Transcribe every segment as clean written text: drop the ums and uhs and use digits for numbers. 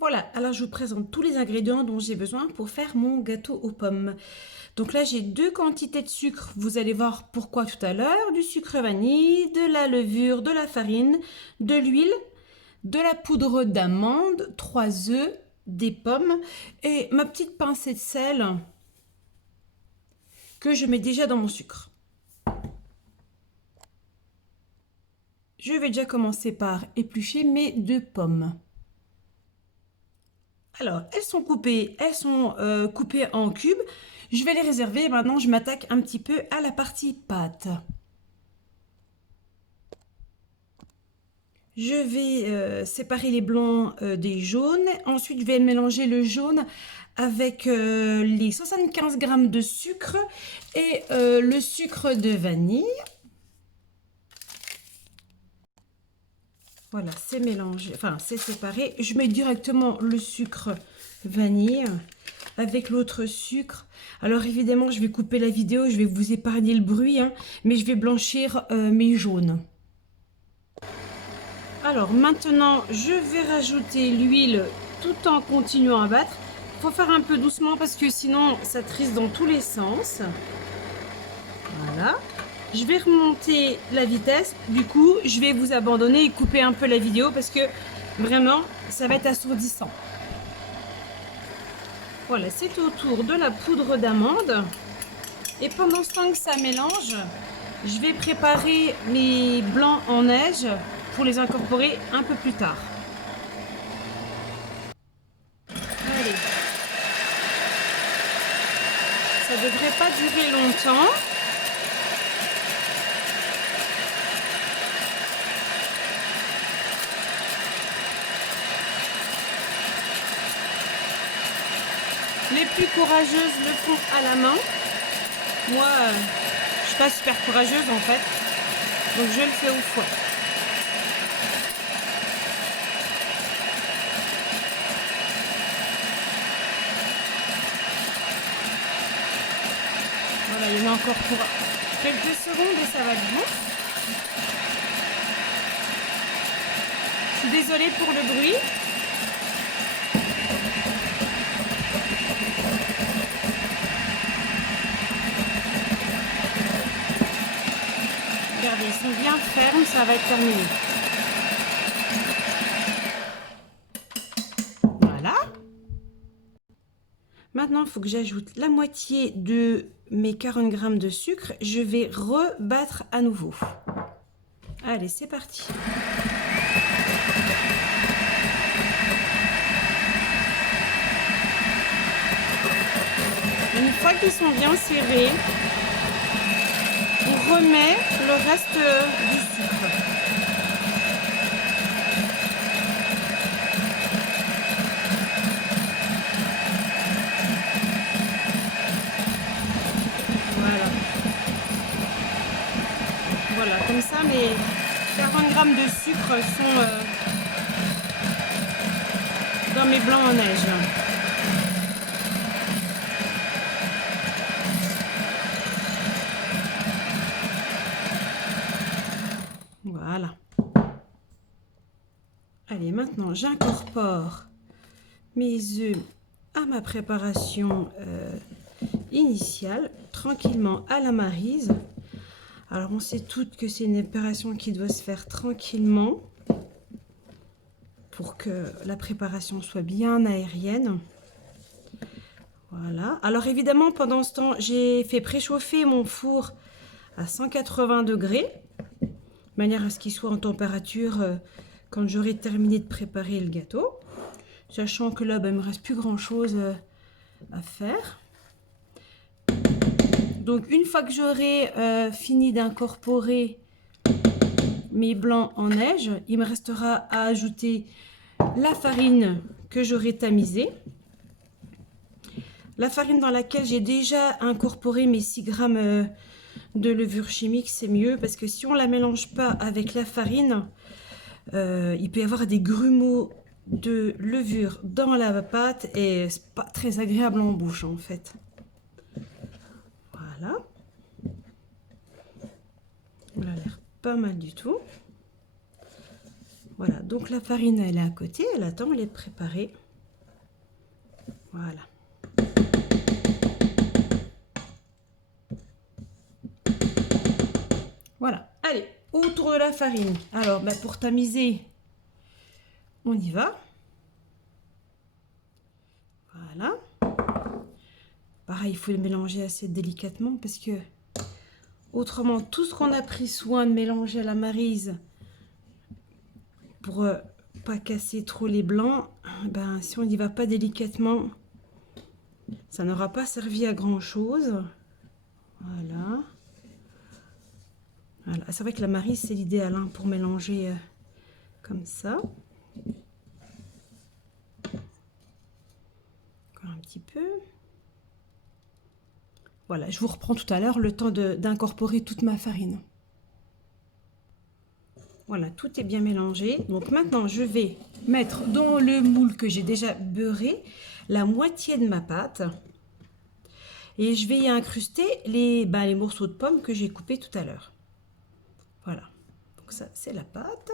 Voilà, alors je vous présente tous les ingrédients dont j'ai besoin pour faire mon gâteau aux pommes. Donc là, j'ai deux quantités de sucre. Vous allez voir pourquoi tout à l'heure. Du sucre vanille, de la levure, de la farine, de l'huile, de la poudre d'amande, 3 œufs, des pommes et ma petite pincée de sel que je mets déjà dans mon sucre. Je vais déjà commencer par éplucher mes 2 pommes. Alors, elles sont coupées en cubes. Je vais les réserver. Maintenant, je m'attaque un petit peu à la partie pâte. Je vais séparer les blancs des jaunes. Ensuite, je vais mélanger le jaune avec les 75 g de sucre et le sucre de vanille. Voilà, c'est mélangé, enfin c'est séparé. Je mets directement le sucre vanille avec l'autre sucre. Alors évidemment, je vais couper la vidéo, je vais vous épargner le bruit, hein, mais je vais blanchir mes jaunes. Alors maintenant, je vais rajouter l'huile tout en continuant à battre. Il faut faire un peu doucement parce que sinon ça trisse dans tous les sens. Voilà. Je vais remonter la vitesse. Du coup, je vais vous abandonner et couper un peu la vidéo parce que vraiment, ça va être assourdissant. Voilà, c'est au tour de la poudre d'amande. Et pendant ce temps que ça mélange, je vais préparer mes blancs en neige pour les incorporer un peu plus tard. Allez. Ça ne devrait pas durer longtemps. Les plus courageuses le font à la main. Moi, je suis pas super courageuse en fait, donc je le fais au fouet. Voilà, il y en a encore pour quelques secondes et ça va être bon. Je suis désolée pour le bruit. Regardez, ils sont bien fermes, ça va être terminé. Voilà. Maintenant, il faut que j'ajoute la moitié de mes 40 g de sucre. Je vais rebattre à nouveau. Allez, c'est parti. Une fois qu'ils sont bien serrés, on remet le reste du sucre. Voilà. Voilà, comme ça mes 40 g de sucre sont dans mes blancs en neige. Voilà. Allez, maintenant j'incorpore mes œufs à ma préparation initiale, tranquillement à la maryse. Alors on sait toutes que c'est une opération qui doit se faire tranquillement pour que la préparation soit bien aérienne. Voilà. Alors évidemment, pendant ce temps, j'ai fait préchauffer mon four à 180 degrés, de manière à ce qu'il soit en température quand j'aurai terminé de préparer le gâteau. Sachant que là, il ne me reste plus grand chose à faire. Donc une fois que j'aurai fini d'incorporer mes blancs en neige, il me restera à ajouter la farine que j'aurai tamisée. La farine dans laquelle j'ai déjà incorporé mes 6 g de levure chimique, c'est mieux parce que si on ne la mélange pas avec la farine, il peut y avoir des grumeaux de levure dans la pâte et c'est pas très agréable en bouche en fait. Voilà. Elle a l'air pas mal du tout. Voilà, donc la farine elle est à côté, elle attend, elle est préparée. Voilà. Voilà. Allez, autour de la farine. Alors, bah, pour tamiser, on y va. Voilà. Pareil, il faut le mélanger assez délicatement parce que autrement, tout ce qu'on a pris soin de mélanger à la maryse pour pas casser trop les blancs, ben, si on n'y va pas délicatement, ça n'aura pas servi à grand chose. Voilà. Voilà. C'est vrai que la maryse, c'est l'idéal hein, pour mélanger comme ça. Encore un petit peu. Voilà, je vous reprends tout à l'heure le temps d'incorporer toute ma farine. Voilà, tout est bien mélangé. Donc maintenant, je vais mettre dans le moule que j'ai déjà beurré la moitié de ma pâte. Et je vais y incruster les morceaux de pommes que j'ai coupés tout à l'heure. Voilà, donc ça c'est la pâte.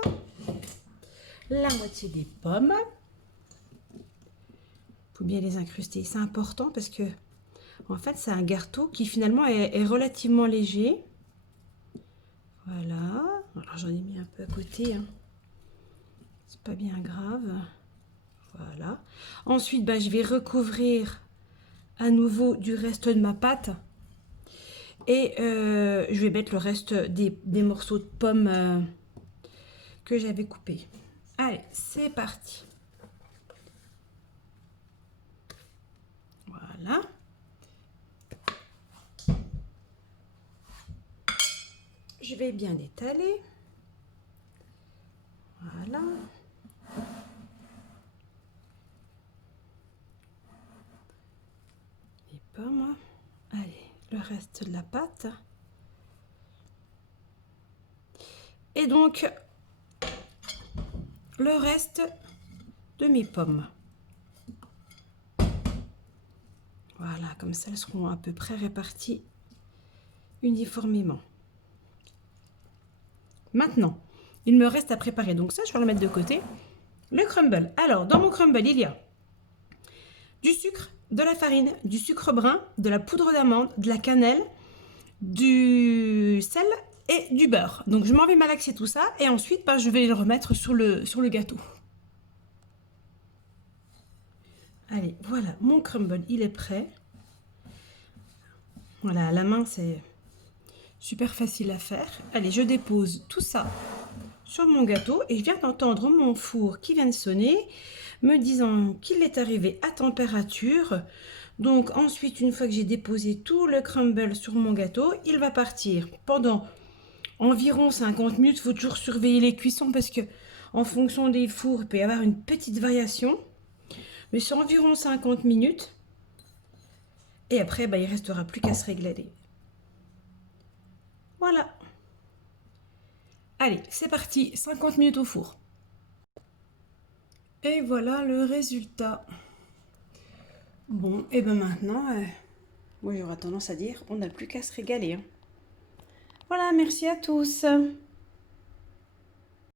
La moitié des pommes. Il faut bien les incruster, c'est important parce que en fait c'est un gâteau qui finalement est relativement léger. Voilà, alors j'en ai mis un peu à côté, hein. C'est pas bien grave. Voilà. Ensuite, je vais recouvrir à nouveau du reste de ma pâte. Et je vais mettre le reste des morceaux de pommes que j'avais coupés. Allez, c'est parti. Voilà. Je vais bien étaler. Voilà. Les pommes. Allez, le reste de la pâte. Et donc, le reste de mes pommes. Voilà, comme ça, elles seront à peu près réparties uniformément. Maintenant, il me reste à préparer. Donc ça, je vais le mettre de côté. Le crumble. Alors, dans mon crumble, il y a du sucre, de la farine, du sucre brun, de la poudre d'amande, de la cannelle, du sel et du beurre. Donc, je m'en vais malaxer tout ça et ensuite, je vais le remettre sur le gâteau. Allez, voilà, mon crumble, il est prêt. Voilà, à la main, c'est super facile à faire. Allez, je dépose tout ça sur mon gâteau et je viens d'entendre mon four qui vient de sonner, me disant qu'il est arrivé à température. Donc ensuite, une fois que j'ai déposé tout le crumble sur mon gâteau, il va partir pendant environ 50 minutes. Il faut toujours surveiller les cuissons parce que en fonction des fours, il peut y avoir une petite variation. Mais c'est environ 50 minutes. Et après, il ne restera plus qu'à se régler. Voilà. Allez, c'est parti, 50 minutes au four. Et voilà le résultat. Bon, et maintenant, moi j'aurais tendance à dire, on n'a plus qu'à se régaler. Hein. Voilà, merci à tous.